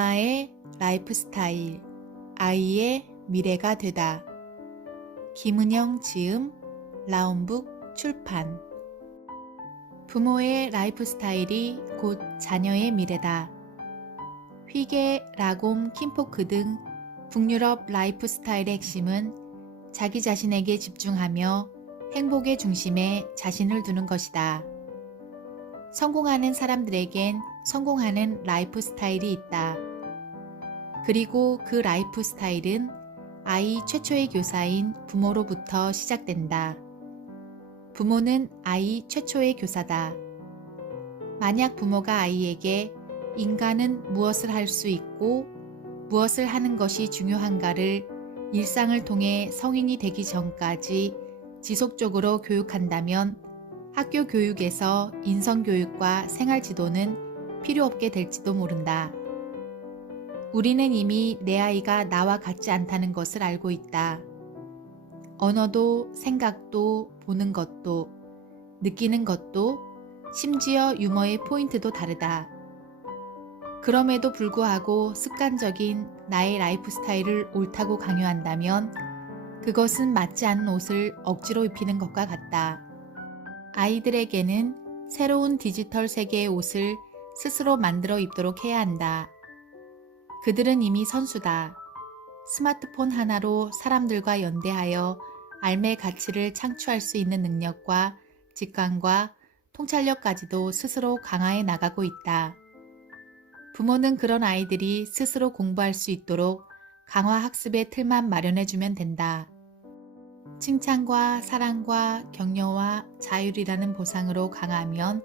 엄마의 라이프 스타일, 아이의 미래가 되다. 김은영 지음, 라온북 출판. 부모의 라이프 스타일이 곧 자녀의 미래다. 휘게, 라곰, 킴포크 등 북유럽 라이프 스타일의 핵심은 자기 자신에게 집중하며 행복의 중심에 자신을 두는 것이다. 성공하는 사람들에겐 성공하는 라이프 스타일이 있다. 그리고 그 라이프 스타일은 아이 최초의 교사인 부모로부터 시작된다. 부모는 아이 최초의 교사다. 만약 부모가 아이에게 인간은 무엇을 할 수 있고 무엇을 하는 것이 중요한가를 일상을 통해 성인이 되기 전까지 지속적으로 교육한다면 학교 교육에서 인성교육과 생활지도는 필요 없게 될지도 모른다. 우리는 이미 내 아이가 나와 같지 않다는 것을 알고 있다. 언어도 생각도 보는 것도 느끼는 것도 심지어 유머의 포인트도 다르다. 그럼에도 불구하고 습관적인 나의 라이프 스타일을 옳다고 강요한다면 그것은 맞지 않는 옷을 억지로 입히는 것과 같다. 아이들에게는 새로운 디지털 세계의 옷을 스스로 만들어 입도록 해야 한다. 그들은 이미 선수다. 스마트폰 하나로 사람들과 연대하여 삶의 가치를 창출할 수 있는 능력과 직관과 통찰력까지도 스스로 강화해 나가고 있다. 부모는 그런 아이들이 스스로 공부할 수 있도록 강화 학습의 틀만 마련해주면 된다. 칭찬과 사랑과 격려와 자율이라는 보상으로 강하면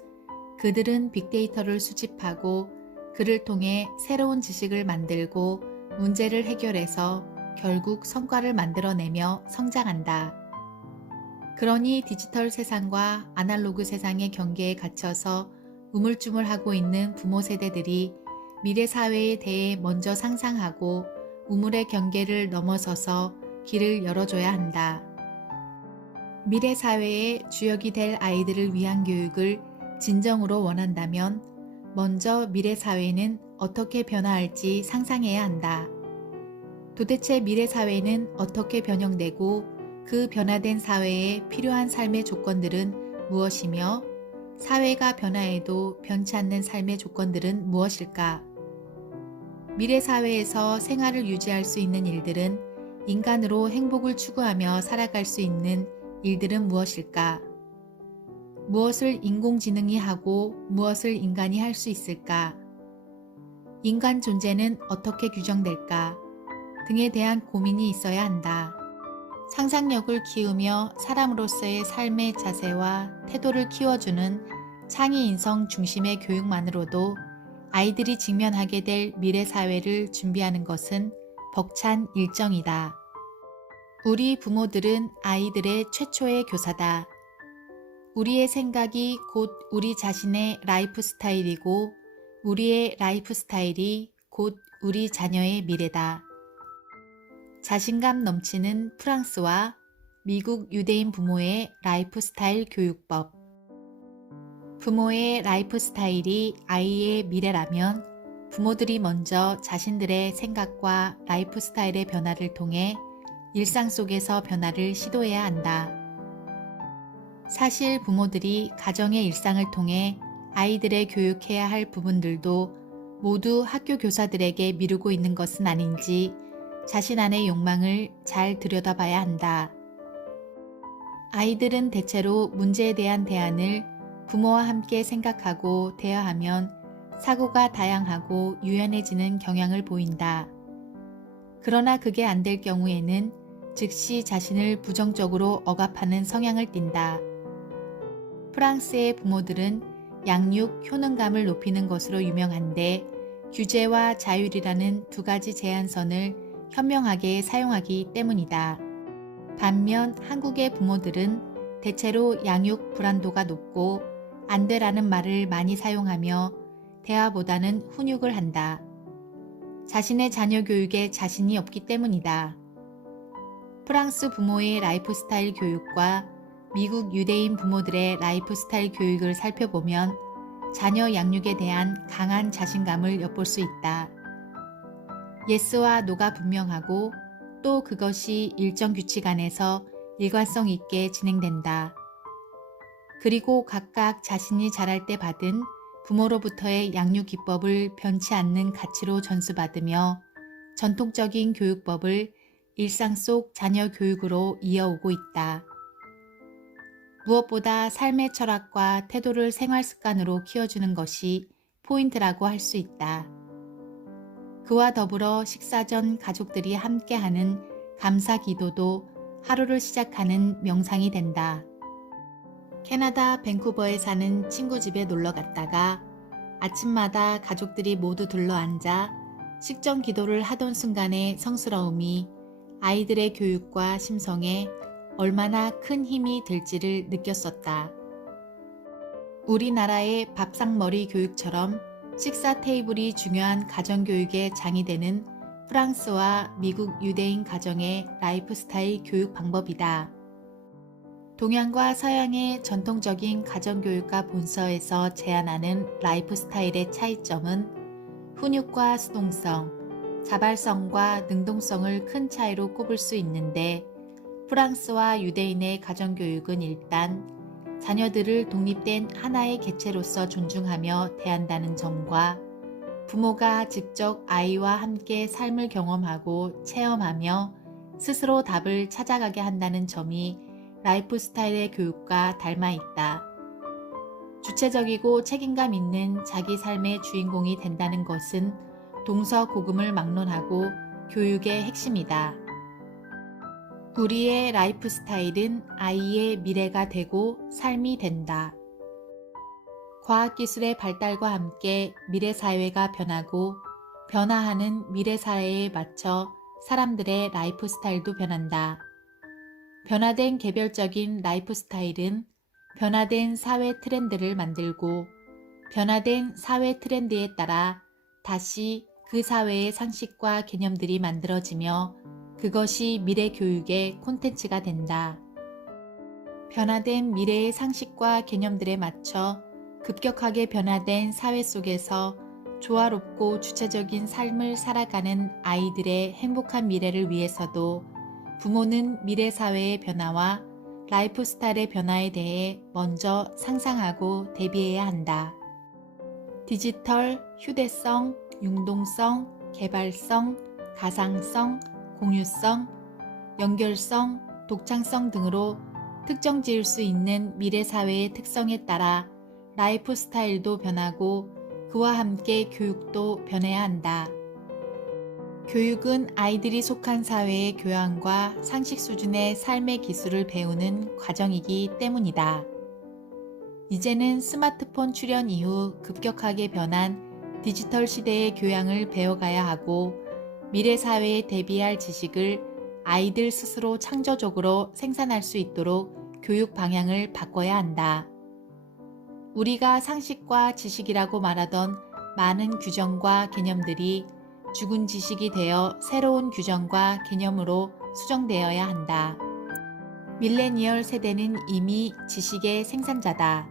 그들은 빅데이터를 수집하고 그를 통해 새로운 지식을 만들고 문제를 해결해서 결국 성과를 만들어내며 성장한다. 그러니 디지털 세상과 아날로그 세상의 경계에 갇혀서 우물쭈물하고 있는 부모 세대들이 미래 사회에 대해 먼저 상상하고 우물의 경계를 넘어서서 길을 열어줘야 한다. 미래 사회의 주역이 될 아이들을 위한 교육을 진정으로 원한다면 먼저 미래 사회는 어떻게 변화할지 상상해야 한다. 도대체 미래 사회는 어떻게 변형되고 그 변화된 사회에 필요한 삶의 조건들은 무엇이며 사회가 변화해도 변치 않는 삶의 조건들은 무엇일까? 미래 사회에서 생활을 유지할 수 있는 일들은 인간으로 행복을 추구하며 살아갈 수 있는 일들은 무엇일까? 무엇을 인공지능이 하고 무엇을 인간이 할 수 있을까? 인간 존재는 어떻게 규정될까? 등에 대한 고민이 있어야 한다. 상상력을 키우며 사람으로서의 삶의 자세와 태도를 키워주는 창의 인성 중심의 교육만으로도 아이들이 직면하게 될 미래 사회를 준비하는 것은 벅찬 일정이다. 우리 부모들은 아이들의 최초의 교사다. 우리의 생각이 곧 우리 자신의 라이프 스타일이고 우리의 라이프 스타일이 곧 우리 자녀의 미래다. 자신감 넘치는 프랑스와 미국 유대인 부모의 라이프 스타일 교육법. 부모의 라이프 스타일이 아이의 미래라면 부모들이 먼저 자신들의 생각과 라이프 스타일의 변화를 통해 일상 속에서 변화를 시도해야 한다. 사실 부모들이 가정의 일상을 통해 아이들의 교육해야 할 부분들도 모두 학교 교사들에게 미루고 있는 것은 아닌지 자신 안의 욕망을 잘 들여다봐야 한다. 아이들은 대체로 문제에 대한 대안을 부모와 함께 생각하고 대화하면 사고가 다양하고 유연해지는 경향을 보인다. 그러나 그게 안 될 경우에는 즉시 자신을 부정적으로 억압하는 성향을 띈다. 프랑스의 부모들은 양육 효능감을 높이는 것으로 유명한데 규제와 자율이라는 두 가지 제한선을 현명하게 사용하기 때문이다. 반면 한국의 부모들은 대체로 양육 불안도가 높고 안 되라는 말을 많이 사용하며 대화보다는 훈육을 한다. 자신의 자녀 교육에 자신이 없기 때문이다. 프랑스 부모의 라이프 스타일 교육과 미국 유대인 부모들의 라이프 스타일 교육을 살펴보면 자녀 양육에 대한 강한 자신감을 엿볼 수 있다. 예스와 노가 분명하고 또 그것이 일정 규칙 안에서 일관성 있게 진행된다. 그리고 각각 자신이 자랄 때 받은 부모로부터의 양육 기법을 변치 않는 가치로 전수받으며 전통적인 교육법을 일상 속 자녀 교육으로 이어오고 있다. 무엇보다 삶의 철학과 태도를 생활 습관으로 키워주는 것이 포인트라고 할 수 있다. 그와 더불어 식사 전 가족들이 함께하는 감사 기도도 하루를 시작하는 명상이 된다. 캐나다 밴쿠버에 사는 친구 집에 놀러 갔다가 아침마다 가족들이 모두 둘러앉아 식전 기도를 하던 순간의 성스러움이 아이들의 교육과 심성에 얼마나 큰 힘이 될지를 느꼈었다. 우리나라의 밥상머리 교육처럼 식사 테이블이 중요한 가정교육의 장이 되는 프랑스와 미국 유대인 가정의 라이프 스타일 교육 방법이다. 동양과 서양의 전통적인 가정교육과 본서에서 제안하는 라이프 스타일의 차이점은 훈육과 수동성, 자발성과 능동성을 큰 차이로 꼽을 수 있는데 프랑스와 유대인의 가정교육은 일단 자녀들을 독립된 하나의 개체로서 존중하며 대한다는 점과 부모가 직접 아이와 함께 삶을 경험하고 체험하며 스스로 답을 찾아가게 한다는 점이 라이프 스타일의 교육과 닮아 있다. 주체적이고 책임감 있는 자기 삶의 주인공이 된다는 것은 동서고금을 막론하고 교육의 핵심이다. 우리의 라이프 스타일은 아이의 미래가 되고 삶이 된다. 과학기술의 발달과 함께 미래사회가 변하고 변화하는 미래사회에 맞춰 사람들의 라이프 스타일도 변한다. 변화된 개별적인 라이프 스타일은 변화된 사회 트렌드를 만들고 변화된 사회 트렌드에 따라 다시 그 사회의 상식과 개념들이 만들어지며 그것이 미래 교육의 콘텐츠가 된다. 변화된 미래의 상식과 개념들에 맞춰 급격하게 변화된 사회 속에서 조화롭고 주체적인 삶을 살아가는 아이들의 행복한 미래를 위해서도 부모는 미래 사회의 변화와 라이프 스타일의 변화에 대해 먼저 상상하고 대비해야 한다. 디지털, 휴대성, 융동성, 개발성, 가상성, 공유성, 연결성, 독창성 등으로 특정 지을 수 있는 미래 사회의 특성에 따라 라이프 스타일도 변하고 그와 함께 교육도 변해야 한다. 교육은 아이들이 속한 사회의 교양과 상식 수준의 삶의 기술을 배우는 과정이기 때문이다. 이제는 스마트폰 출현 이후 급격하게 변한 디지털 시대의 교양을 배워가야 하고 미래 사회에 대비할 지식을 아이들 스스로 창조적으로 생산할 수 있도록 교육 방향을 바꿔야 한다. 우리가 상식과 지식이라고 말하던 많은 규정과 개념들이 죽은 지식이 되어 새로운 규정과 개념으로 수정되어야 한다. 밀레니얼 세대는 이미 지식의 생산자다.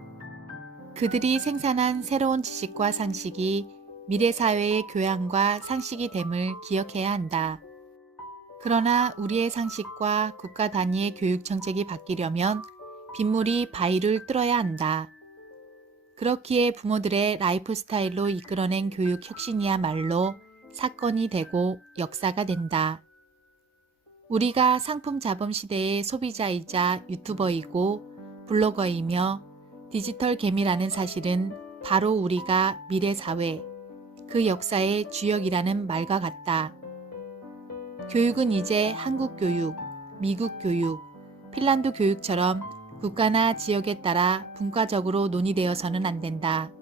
그들이 생산한 새로운 지식과 상식이 미래 사회의 교양과 상식이 됨을 기억해야 한다. 그러나 우리의 상식과 국가 단위의 교육 정책이 바뀌려면 빗물이 바위를 뚫어야 한다. 그렇기에 부모들의 라이프 스타일로 이끌어낸 교육 혁신이야말로 사건이 되고 역사가 된다. 우리가 상품 자본 시대의 소비자이자 유튜버이고 블로거이며 디지털 개미라는 사실은 바로 우리가 미래 사회, 그 역사의 주역이라는 말과 같다. 교육은 이제 한국 교육, 미국 교육, 핀란드 교육처럼 국가나 지역에 따라 분과적으로 논의되어서는 안 된다.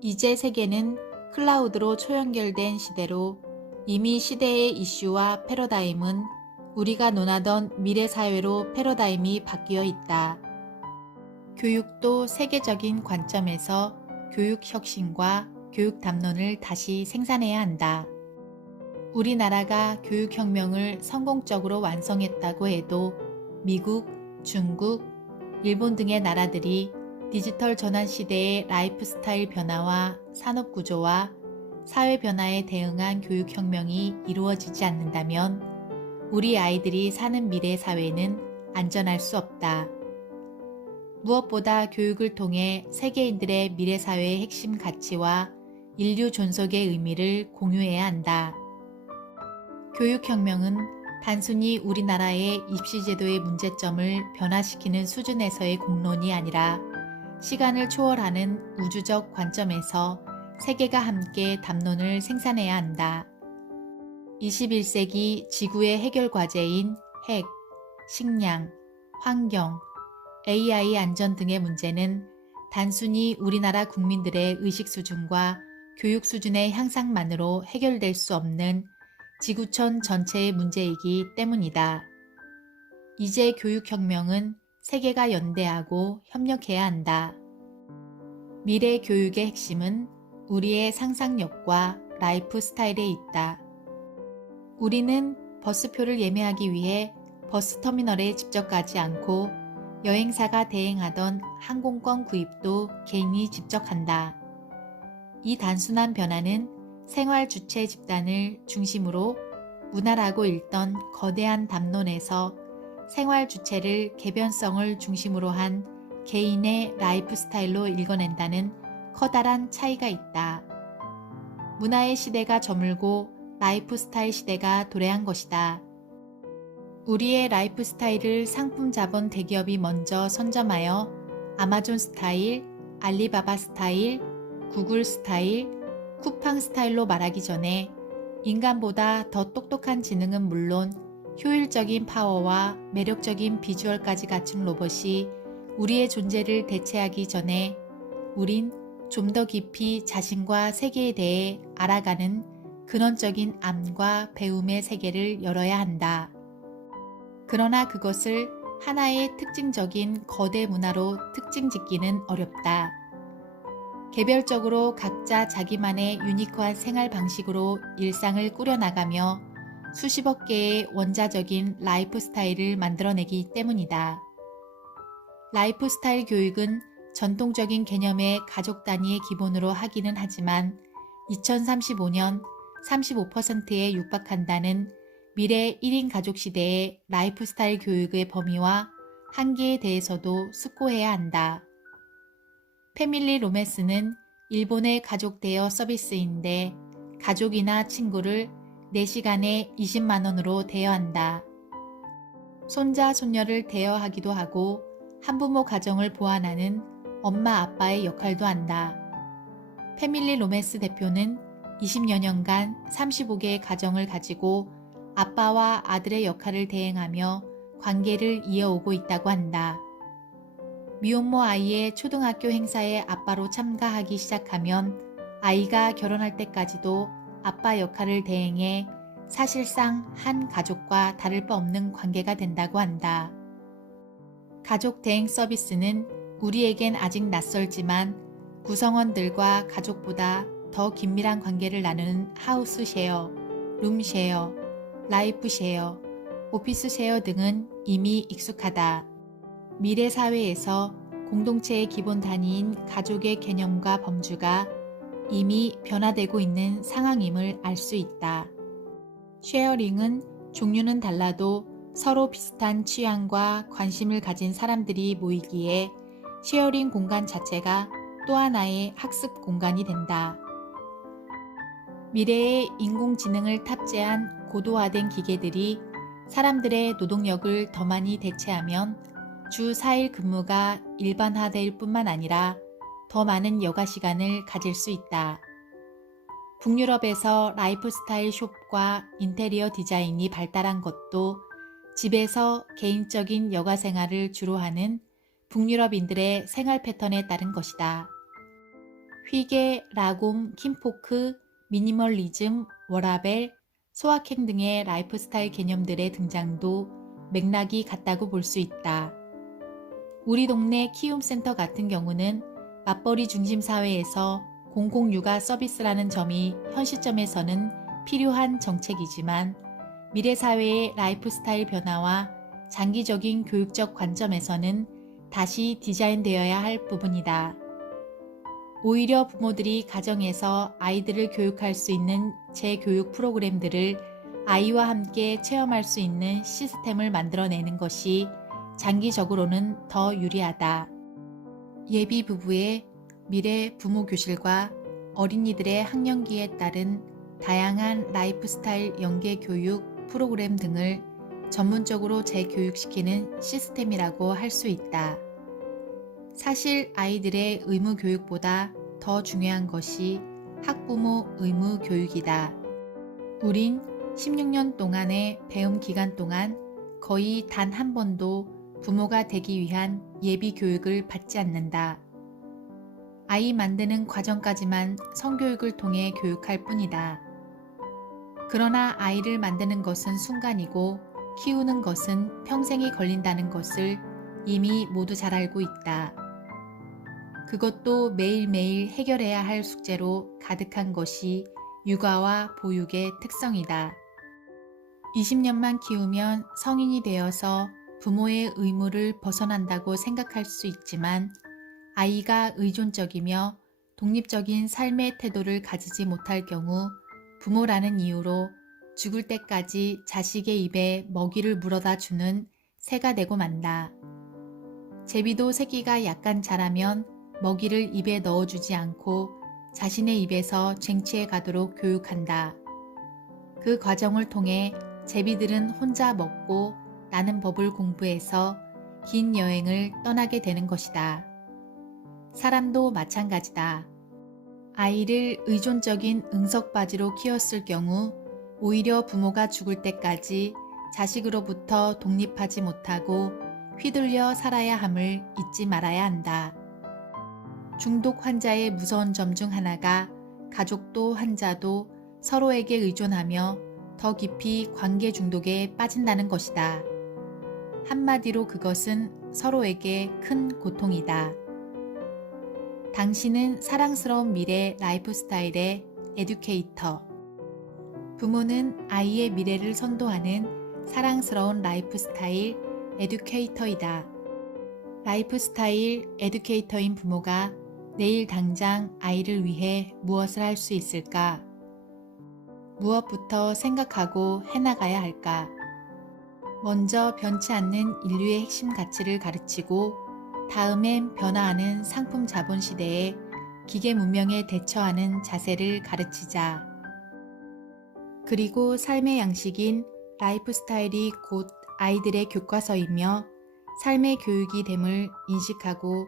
이제 세계는 클라우드로 초연결된 시대로 이미 시대의 이슈와 패러다임은 우리가 논하던 미래 사회로 패러다임이 바뀌어 있다. 교육도 세계적인 관점에서 교육 혁신과 교육 담론을 다시 생산해야 한다. 우리나라가 교육혁명을 성공적으로 완성했다고 해도 미국, 중국, 일본 등의 나라들이 디지털 전환 시대의 라이프 스타일 변화와 산업 구조와 사회 변화에 대응한 교육혁명이 이루어지지 않는다면 우리 아이들이 사는 미래 사회는 안전할 수 없다. 무엇보다 교육을 통해 세계인들의 미래 사회의 핵심 가치와 인류 존속의 의미를 공유해야 한다. 교육혁명은 단순히 우리나라의 입시제도의 문제점을 변화시키는 수준에서의 공론이 아니라 시간을 초월하는 우주적 관점에서 세계가 함께 담론을 생산해야 한다. 21세기 지구의 해결 과제인 핵, 식량, 환경, AI 안전 등의 문제는 단순히 우리나라 국민들의 의식 수준과 교육 수준의 향상만으로 해결될 수 없는 지구촌 전체의 문제이기 때문이다. 이제 교육혁명은 세계가 연대하고 협력해야 한다. 미래 교육의 핵심은 우리의 상상력과 라이프 스타일에 있다. 우리는 버스표를 예매하기 위해 버스터미널에 직접 가지 않고 여행사가 대행하던 항공권 구입도 개인이 직접 한다. 이 단순한 변화는 생활 주체 집단을 중심으로 문화라고 읽던 거대한 담론에서 생활 주체를 개변성을 중심으로 한 개인의 라이프 스타일로 읽어낸다는 커다란 차이가 있다. 문화의 시대가 저물고 라이프 스타일 시대가 도래한 것이다. 우리의 라이프 스타일을 상품 자본 대기업이 먼저 선점하여 아마존 스타일, 알리바바 스타일, 구글 스타일, 쿠팡 스타일로 말하기 전에 인간보다 더 똑똑한 지능은 물론 효율적인 파워와 매력적인 비주얼까지 갖춘 로봇이 우리의 존재를 대체하기 전에 우린 좀 더 깊이 자신과 세계에 대해 알아가는 근원적인 암과 배움의 세계를 열어야 한다. 그러나 그것을 하나의 특징적인 거대 문화로 특징 짓기는 어렵다. 개별적으로 각자 자기만의 유니크한 생활 방식으로 일상을 꾸려나가며 수십억 개의 원자적인 라이프 스타일을 만들어내기 때문이다. 라이프 스타일 교육은 전통적인 개념의 가족 단위의 기본으로 하기는 하지만 2035년 35%에 육박한다는 미래 1인 가족 시대의 라이프 스타일 교육의 범위와 한계에 대해서도 숙고해야 한다. 패밀리 로맨스는 일본의 가족 대여 서비스인데 가족이나 친구를 4시간에 20만 원으로 대여한다. 손자, 손녀를 대여하기도 하고 한부모 가정을 보완하는 엄마, 아빠의 역할도 한다. 패밀리 로맨스 대표는 20여 년간 35개의 가정을 가지고 아빠와 아들의 역할을 대행하며 관계를 이어오고 있다고 한다. 미혼모 아이의 초등학교 행사에 아빠로 참가하기 시작하면 아이가 결혼할 때까지도 아빠 역할을 대행해 사실상 한 가족과 다를 바 없는 관계가 된다고 한다. 가족 대행 서비스는 우리에겐 아직 낯설지만 구성원들과 가족보다 더 긴밀한 관계를 나누는 하우스 쉐어, 룸 쉐어, 라이프 쉐어, 오피스 쉐어 등은 이미 익숙하다. 미래 사회에서 공동체의 기본 단위인 가족의 개념과 범주가 이미 변화되고 있는 상황임을 알 수 있다. 쉐어링은 종류는 달라도 서로 비슷한 취향과 관심을 가진 사람들이 모이기에 쉐어링 공간 자체가 또 하나의 학습 공간이 된다. 미래의 인공지능을 탑재한 고도화된 기계들이 사람들의 노동력을 더 많이 대체하면 주 4일 근무가 일반화될 뿐만 아니라 더 많은 여가 시간을 가질 수 있다. 북유럽에서 라이프 스타일 숍과 인테리어 디자인이 발달한 것도 집에서 개인적인 여가 생활을 주로 하는 북유럽인들의 생활 패턴에 따른 것이다. 휘게, 라곰, 킴포크, 미니멀리즘, 워라벨, 소확행 등의 라이프 스타일 개념들의 등장도 맥락이 같다고 볼 수 있다. 우리 동네 키움센터 같은 경우는 맞벌이 중심 사회에서 공공육아 서비스라는 점이 현 시점에서는 필요한 정책이지만 미래 사회의 라이프 스타일 변화와 장기적인 교육적 관점에서는 다시 디자인되어야 할 부분이다. 오히려 부모들이 가정에서 아이들을 교육할 수 있는 재교육 프로그램들을 아이와 함께 체험할 수 있는 시스템을 만들어내는 것이 장기적으로는 더 유리하다. 예비 부부의 미래 부모 교실과 어린이들의 학령기에 따른 다양한 라이프 스타일 연계 교육 프로그램 등을 전문적으로 재교육시키는 시스템이라고 할 수 있다. 사실 아이들의 의무 교육보다 더 중요한 것이 학부모 의무 교육이다. 우린 16년 동안의 배움 기간 동안 거의 단 한 번도 부모가 되기 위한 예비 교육을 받지 않는다. 아이 만드는 과정까지만 성교육을 통해 교육할 뿐이다. 그러나 아이를 만드는 것은 순간이고 키우는 것은 평생이 걸린다는 것을 이미 모두 잘 알고 있다. 그것도 매일매일 해결해야 할 숙제로 가득한 것이 육아와 보육의 특성이다. 20년만 키우면 성인이 되어서 부모의 의무를 벗어난다고 생각할 수 있지만 아이가 의존적이며 독립적인 삶의 태도를 가지지 못할 경우 부모라는 이유로 죽을 때까지 자식의 입에 먹이를 물어다 주는 새가 되고 만다. 제비도 새끼가 약간 자라면 먹이를 입에 넣어주지 않고 자신의 입에서 쟁취해 가도록 교육한다. 그 과정을 통해 제비들은 혼자 먹고 나는 법을 공부해서 긴 여행을 떠나게 되는 것이다. 사람도 마찬가지다. 아이를 의존적인 응석바지로 키웠을 경우 오히려 부모가 죽을 때까지 자식으로부터 독립하지 못하고 휘둘려 살아야 함을 잊지 말아야 한다. 중독 환자의 무서운 점 중 하나가 가족도 환자도 서로에게 의존하며 더 깊이 관계 중독에 빠진다는 것이다. 한마디로 그것은 서로에게 큰 고통이다. 당신은 사랑스러운 미래 라이프 스타일의 에듀케이터. 부모는 아이의 미래를 선도하는 사랑스러운 라이프 스타일 에듀케이터이다. 라이프 스타일 에듀케이터인 부모가 내일 당장 아이를 위해 무엇을 할 수 있을까? 무엇부터 생각하고 해나가야 할까? 먼저 변치 않는 인류의 핵심 가치를 가르치고 다음엔 변화하는 상품 자본 시대에 기계 문명에 대처하는 자세를 가르치자. 그리고 삶의 양식인 라이프 스타일이 곧 아이들의 교과서이며 삶의 교육이 됨을 인식하고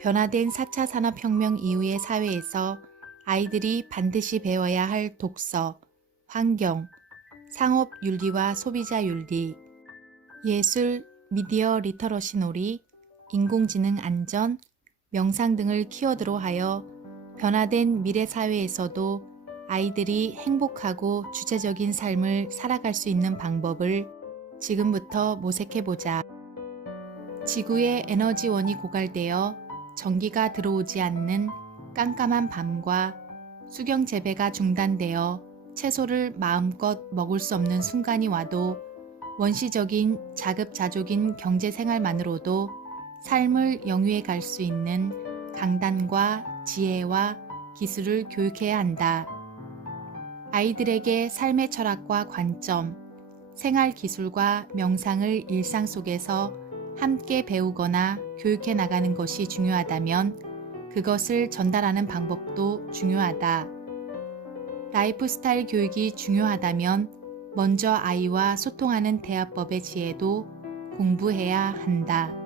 변화된 4차 산업혁명 이후의 사회에서 아이들이 반드시 배워야 할 독서, 환경, 상업 윤리와 소비자 윤리, 예술, 미디어 리터러시 놀이, 인공지능 안전, 명상 등을 키워드로 하여 변화된 미래 사회에서도 아이들이 행복하고 주체적인 삶을 살아갈 수 있는 방법을 지금부터 모색해보자. 지구의 에너지원이 고갈되어 전기가 들어오지 않는 깜깜한 밤과 수경 재배가 중단되어 채소를 마음껏 먹을 수 없는 순간이 와도 원시적인 자급자족인 경제생활만으로도 삶을 영위해 갈 수 있는 강단과 지혜와 기술을 교육해야 한다. 아이들에게 삶의 철학과 관점, 생활 기술과 명상을 일상 속에서 함께 배우거나 교육해 나가는 것이 중요하다면 그것을 전달하는 방법도 중요하다. 라이프 스타일 교육이 중요하다면 먼저 아이와 소통하는 대화법의 지혜도 공부해야 한다.